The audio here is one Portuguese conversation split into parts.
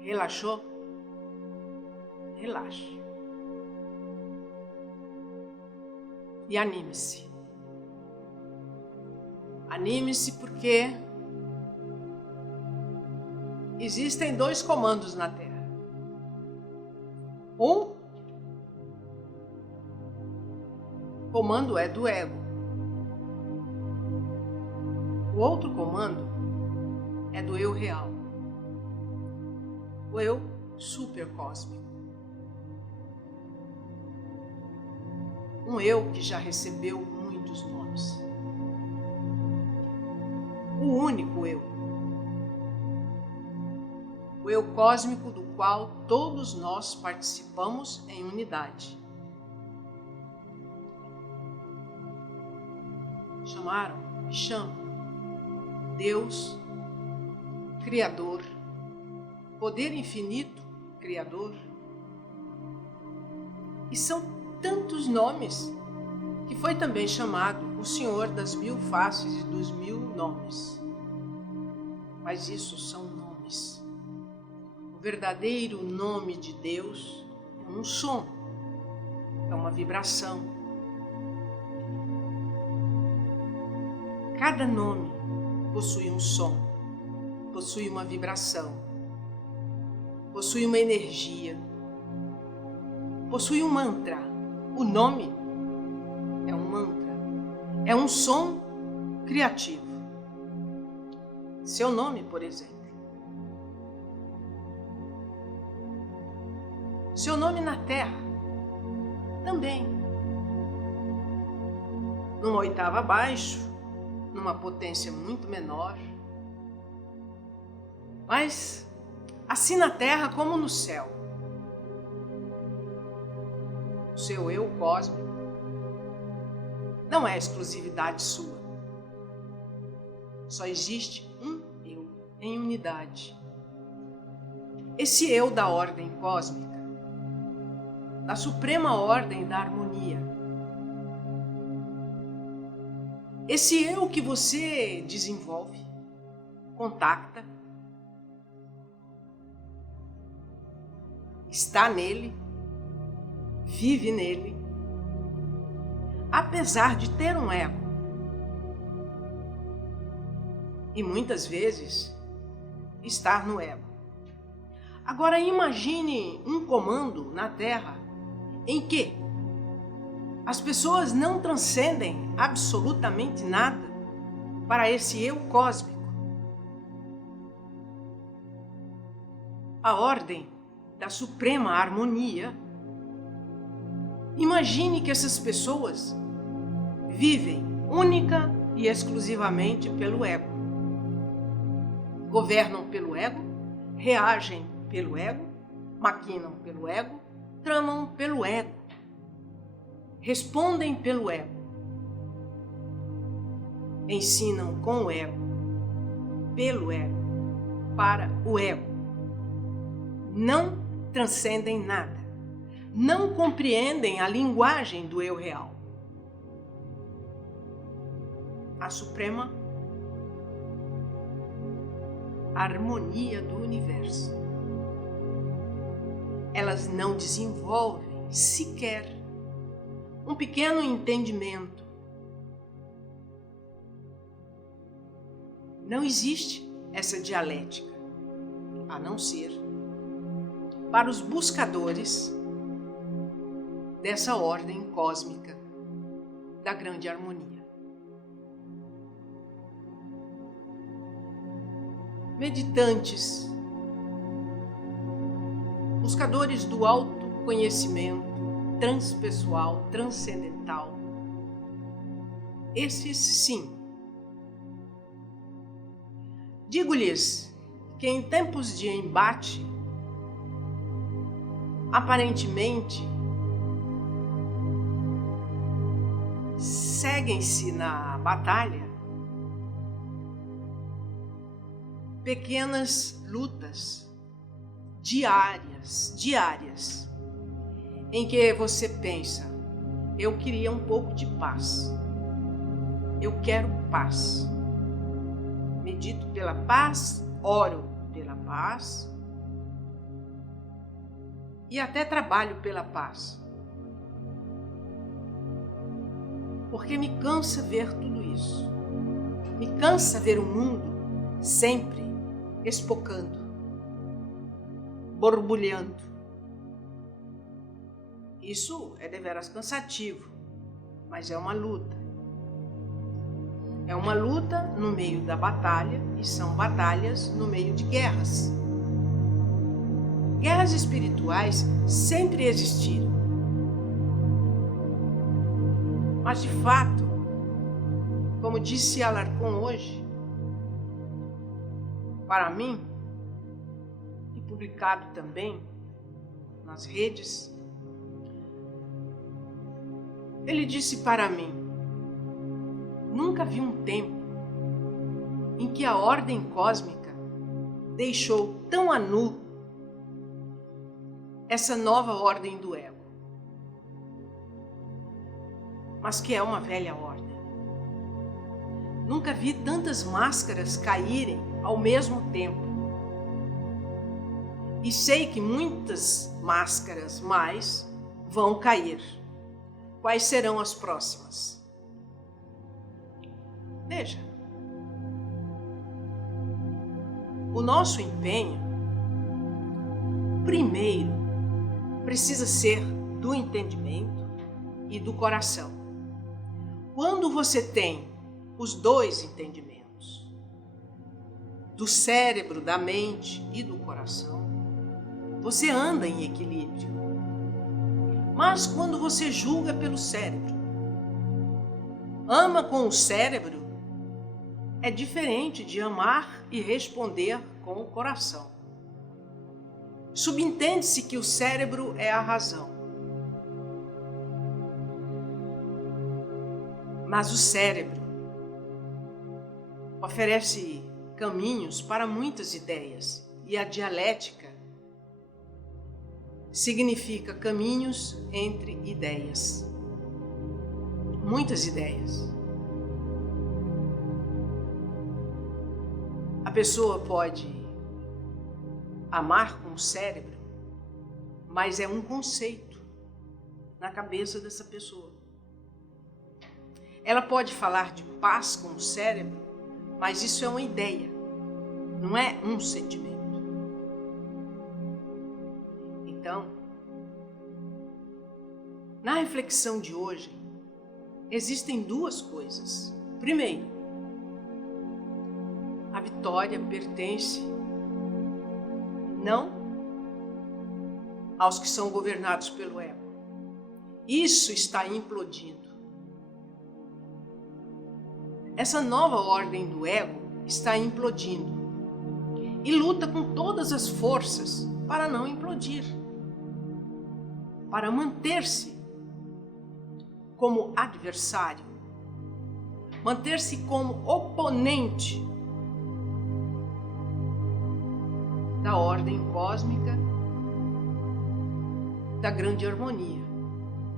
Relaxou? Relaxe. E anime-se. Anime-se porque existem 2 comandos na Terra. Um comando é do ego. O outro comando é do eu real. O eu supercósmico. Um eu que já recebeu muitos nomes. O único eu. O eu cósmico do qual todos nós participamos em unidade. Chamaram e chamam Deus, Criador, Poder Infinito, Criador. E são tantos nomes que foi também chamado o Senhor das 1000 faces e dos 1000 nomes. Mas isso são nomes. O verdadeiro nome de Deus é um som, é uma vibração. Cada nome possui um som, possui uma vibração, possui uma energia, possui um mantra. O nome é um mantra, é um som criativo. Seu nome, por exemplo. Seu nome na Terra também. Numa oitava abaixo, numa potência muito menor. Mas assim na Terra como no céu. O seu eu cósmico não é exclusividade sua. Só existe um eu em unidade. Esse eu da ordem cósmica, da suprema ordem da harmonia. Esse eu que você desenvolve, contacta, está nele, vive nele, apesar de ter um ego. E muitas vezes estar no ego. Agora imagine um comando na Terra em que as pessoas não transcendem absolutamente nada para esse eu cósmico. A ordem da suprema harmonia. Imagine que essas pessoas vivem única e exclusivamente pelo ego. Governam pelo ego, reagem pelo ego, maquinam pelo ego, tramam pelo ego, respondem pelo ego, ensinam com o ego, pelo ego, para o ego. Não transcendem nada, não compreendem a linguagem do eu real. A suprema harmonia do universo. Elas não desenvolvem sequer um pequeno entendimento. Não existe essa dialética, a não ser para os buscadores dessa ordem cósmica da grande harmonia. Meditantes, buscadores do autoconhecimento transpessoal, transcendental, esses sim. Digo-lhes que em tempos de embate, aparentemente, seguem-se na batalha pequenas lutas diárias, em que você pensa, eu queria um pouco de paz. Eu quero paz. Medito pela paz, oro pela paz e até trabalho pela paz. Porque me cansa ver tudo isso. Me cansa ver o mundo sempre espocando, borbulhando. Isso é deveras cansativo, mas é uma luta. É uma luta no meio da batalha e são batalhas no meio de guerras. Guerras espirituais sempre existiram. Mas de fato, como disse Alarcon hoje, para mim, e publicado também nas redes, ele disse para mim: nunca vi um tempo em que a ordem cósmica deixou tão a nu essa nova ordem do ego, mas que é uma velha ordem. Nunca vi tantas máscaras caírem ao mesmo tempo. E sei que muitas máscaras mais vão cair. Quais serão as próximas? Veja, o nosso empenho, primeiro, precisa ser do entendimento e do coração. Quando você tem os dois entendimentos, do cérebro, da mente e do coração, você anda em equilíbrio. Mas quando você julga pelo cérebro, ama com o cérebro, é diferente de amar e responder com o coração. Subentende-se que o cérebro é a razão. Mas o cérebro oferece caminhos para muitas ideias, e a dialética significa caminhos entre ideias. Muitas ideias. A pessoa pode amar com o cérebro, mas é um conceito na cabeça dessa pessoa. Ela pode falar de paz com o cérebro, mas isso é uma ideia, não é um sentimento. Então, na reflexão de hoje, existem duas coisas. Primeiro, a vitória pertence não aos que são governados pelo ego. Isso está implodindo. Essa nova ordem do ego está implodindo e luta com todas as forças para não implodir, para manter-se como adversário, manter-se como oponente da ordem cósmica, da grande harmonia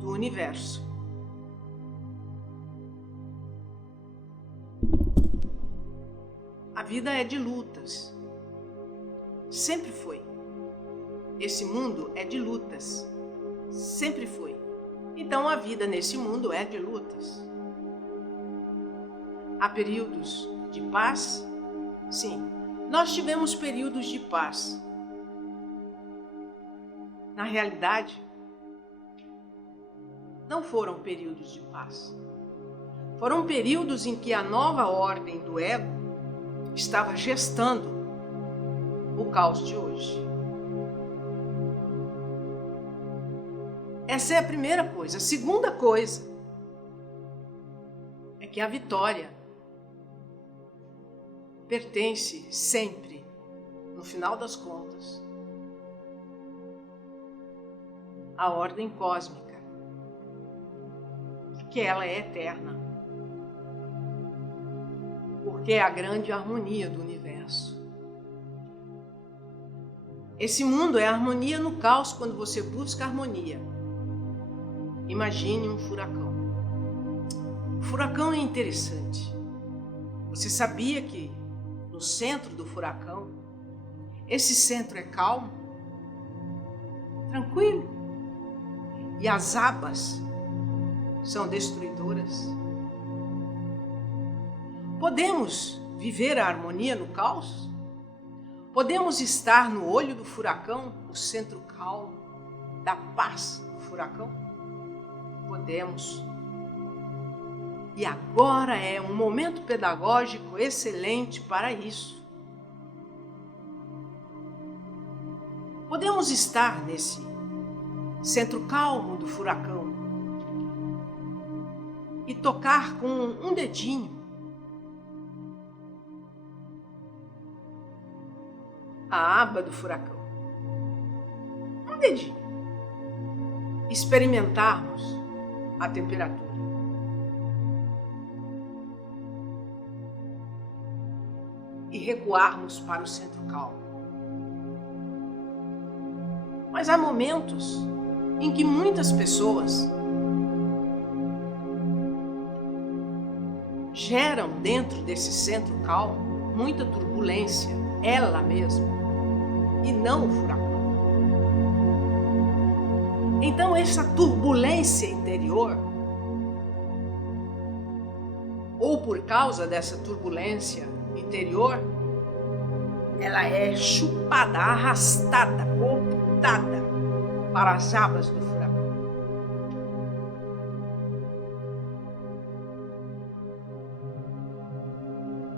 do universo. A vida é de lutas. Sempre foi. Esse mundo é de lutas. Sempre foi. Então a vida nesse mundo é de lutas. Há períodos de paz? Sim. Nós tivemos períodos de paz. Na realidade, não foram períodos de paz. Foram períodos em que a nova ordem do ego estava gestando o caos de hoje. Essa é a primeira coisa. A segunda coisa é que a vitória pertence sempre, no final das contas, à ordem cósmica, porque ela é eterna. Porque é a grande harmonia do universo. Esse mundo é harmonia no caos quando você busca harmonia. Imagine um furacão. O furacão é interessante. Você sabia que no centro do furacão, esse centro é calmo, tranquilo, e as abas são destruidoras? Podemos viver a harmonia no caos? Podemos estar no olho do furacão, o centro calmo, da paz do furacão? Podemos. E agora é um momento pedagógico excelente para isso. Podemos estar nesse centro calmo do furacão e tocar com um dedinho a aba do furacão. Um dedinho. Experimentarmos a temperatura. E recuarmos para o centro calmo. Mas há momentos em que muitas pessoas geram dentro desse centro calmo muita turbulência, ela mesma, e não o furacão. Então essa turbulência interior, ou por causa dessa turbulência interior, ela é chupada, arrastada, computada para as abas do furacão.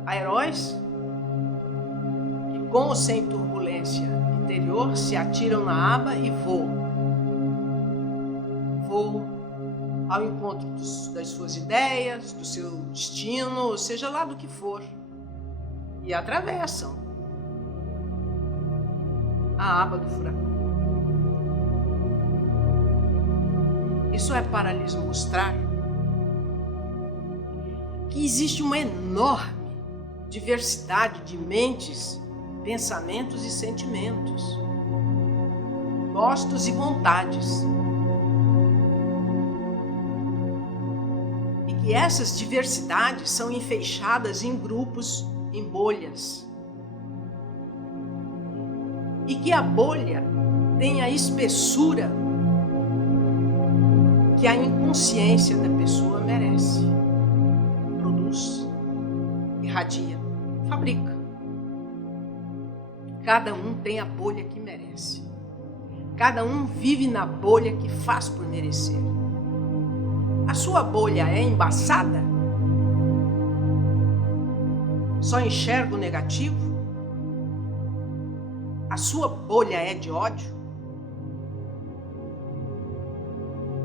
Há heróis que, com ou sem turbulência interior, se atiram na aba e voam. Voam ao encontro das suas ideias, do seu destino, seja lá do que for, e atravessam a aba do furacão. Isso é para lhes mostrar que existe uma enorme diversidade de mentes, pensamentos e sentimentos, gostos e vontades. E que essas diversidades são enfeixadas em grupos, em bolhas. E que a bolha tem a espessura que a inconsciência da pessoa merece. Produz, irradia, fabrica. Cada um tem a bolha que merece. Cada um vive na bolha que faz por merecer. A sua bolha é embaçada? Só enxerga o negativo? A sua bolha é de ódio?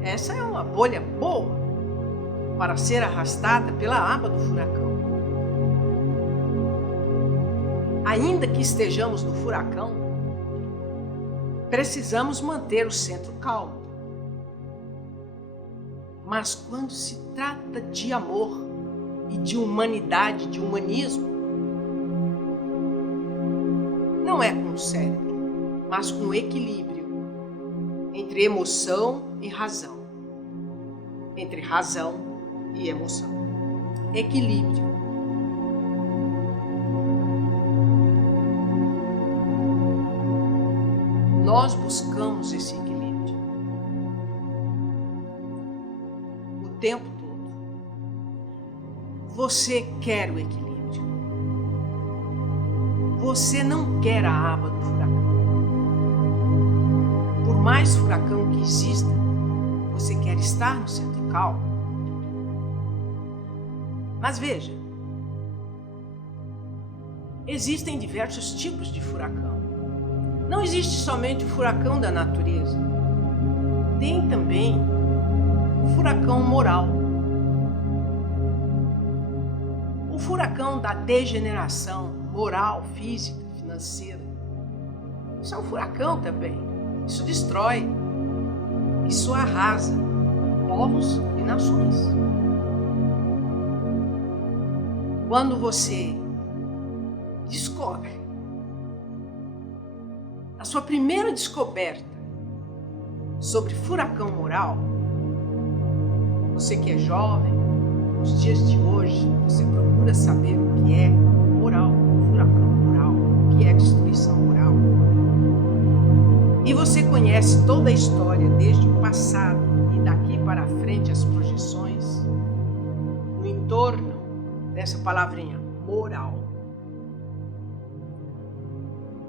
Essa é uma bolha boa para ser arrastada pela aba do furacão. Ainda que estejamos no furacão, precisamos manter o centro calmo. Mas quando se trata de amor e de humanidade, de humanismo, não é com o cérebro, mas com o equilíbrio entre emoção e razão, entre razão e emoção. Equilíbrio. Nós buscamos esse equilíbrio o tempo todo. Você quer o equilíbrio. Você não quer a aba do furacão. Por mais furacão que exista, você quer estar no centro calmo. Mas veja, existem diversos tipos de furacão. Não existe somente o furacão da natureza. Tem também o furacão moral. O furacão da degeneração moral, física, financeira. Isso é um furacão também. Isso destrói. Isso arrasa povos e nações. Quando você descobre a sua primeira descoberta sobre furacão moral, Você que é jovem, nos dias de hoje, você procura saber o que é moral, furacão moral, o que é destruição moral. E você conhece toda a história, desde o passado e daqui para frente, as projeções, no entorno dessa palavrinha, moral.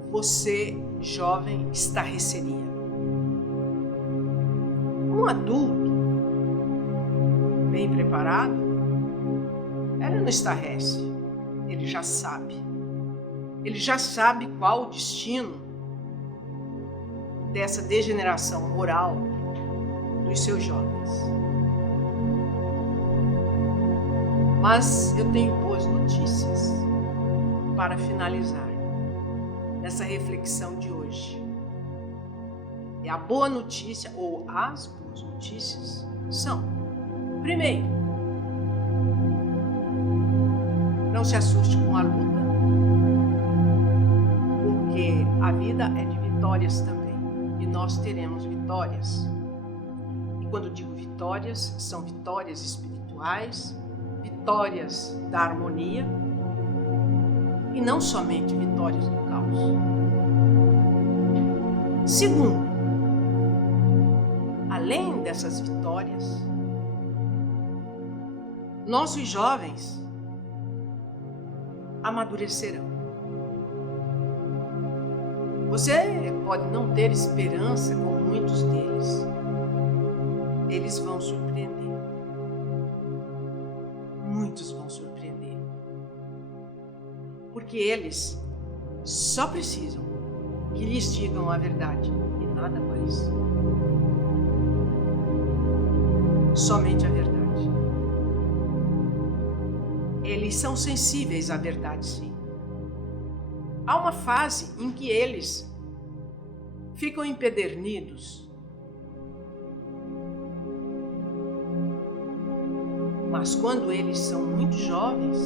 Você, jovem, estarreceria. Um adulto bem preparado, ele não estarrece, ele já sabe. Ele já sabe qual o destino dessa degeneração moral dos seus jovens. Mas eu tenho boas notícias para finalizar nessa reflexão de hoje. E a boa notícia, ou as boas notícias, são: primeiro, não se assuste com a luta, porque a vida é de vitórias também, e nós teremos vitórias. E quando digo vitórias, são vitórias espirituais, vitórias da harmonia, e não somente vitórias do caos. Segundo, além dessas vitórias, nossos jovens amadurecerão. Você pode não ter esperança com muitos deles. Eles vão surpreender. Muitos vão surpreender. Porque eles só precisam que lhes digam a verdade e nada mais. Somente a verdade. Eles são sensíveis à verdade, sim. Há uma fase em que eles ficam empedernidos. Mas quando eles são muito jovens,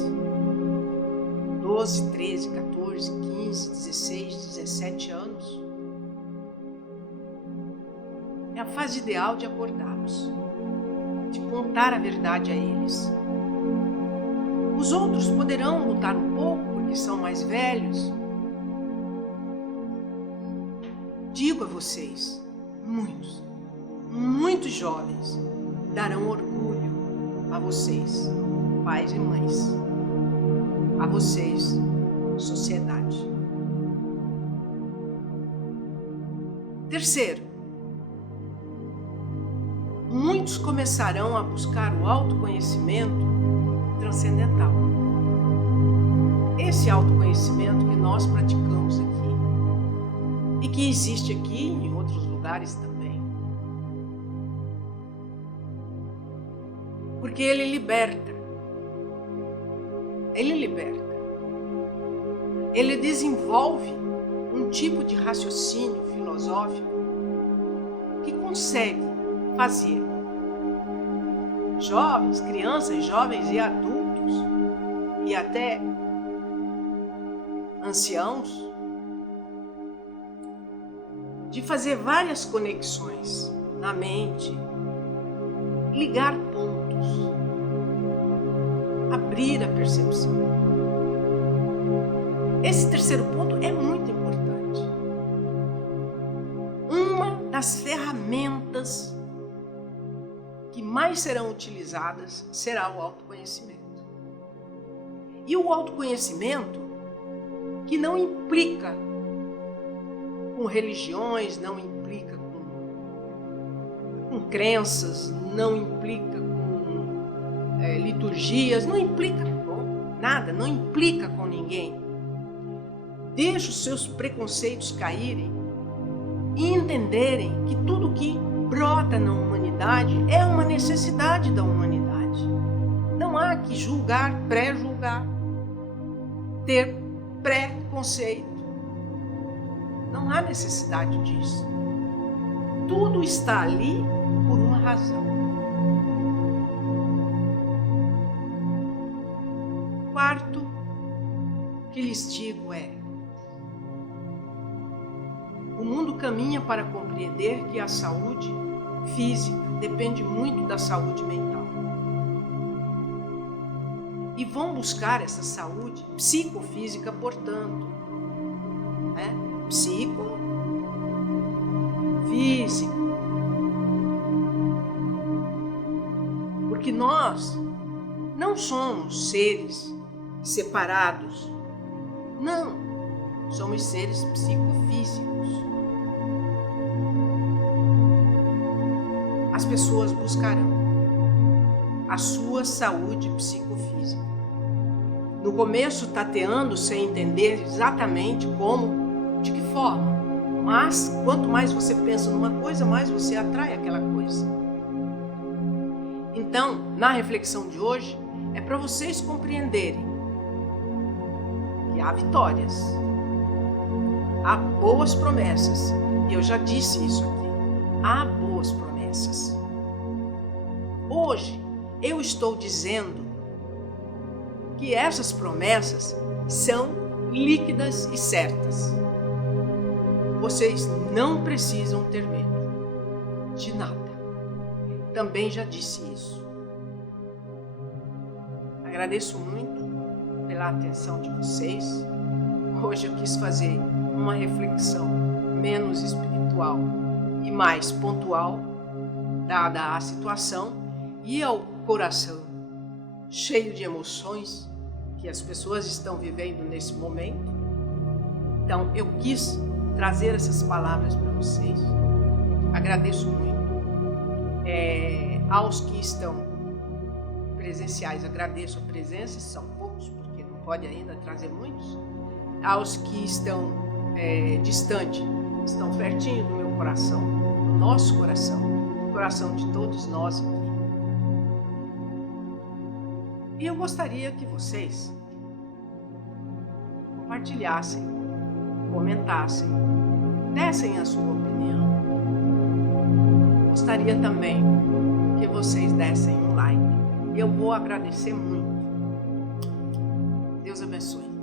12, 13, 14, 15, 16, 17 anos, é a fase ideal de acordá-los, de contar a verdade a eles. Os outros poderão lutar um pouco porque são mais velhos. Digo a vocês, muitos jovens darão orgulho a vocês, pais e mães, a vocês, sociedade. Terceiro, muitos começarão a buscar o autoconhecimento transcendental. Esse autoconhecimento que nós praticamos aqui e que existe aqui em outros lugares também. Porque ele liberta. Ele liberta. Ele desenvolve um tipo de raciocínio filosófico que consegue fazer jovens, crianças, jovens e adultos e até anciãos de fazer várias conexões na mente, ligar pontos, abrir a percepção. Esse terceiro ponto é muito importante. Uma das ferramentas que mais serão utilizadas será o autoconhecimento. E o autoconhecimento que não implica com religiões, não implica com crenças, não implica com liturgias, não implica com nada, não implica com ninguém. Deixe os seus preconceitos caírem e entenderem que tudo que brota na humanidade é uma necessidade da humanidade. Não há que julgar, pré-julgar, ter preconceito. Não há necessidade disso. Tudo está ali por uma razão. Quarto que lhes digo é: o mundo caminha para compreender que a saúde física depende muito da saúde mental. e vão buscar essa saúde psicofísica, portanto, né? Psicofísico. Porque nós não somos seres separados, não, somos seres psicofísicos. As pessoas buscarão a sua saúde psicofísica. No começo, tateando sem entender exatamente como, de que forma. Mas, quanto mais você pensa numa coisa, mais você atrai aquela coisa. Então, na reflexão de hoje, é para vocês compreenderem que há vitórias, há boas promessas. E eu já disse isso aqui. Há boas promessas. Hoje, eu estou dizendo que essas promessas são líquidas e certas. Vocês não precisam ter medo de nada. Também já disse isso. Agradeço muito pela atenção de vocês. Hoje eu quis fazer uma reflexão menos espiritual e mais pontual, dada a situação e ao coração cheio de emoções que as pessoas estão vivendo nesse momento. Então eu quis trazer essas palavras para vocês. Agradeço muito aos que estão presenciais, agradeço a presença, são poucos, porque não pode ainda trazer muitos. Aos que estão distantes, estão pertinho do meu coração, do nosso coração, do coração de todos nós aqui. E eu gostaria que vocês compartilhassem, comentassem, dessem a sua opinião. Gostaria também que vocês dessem um like. Eu vou agradecer muito. Deus abençoe.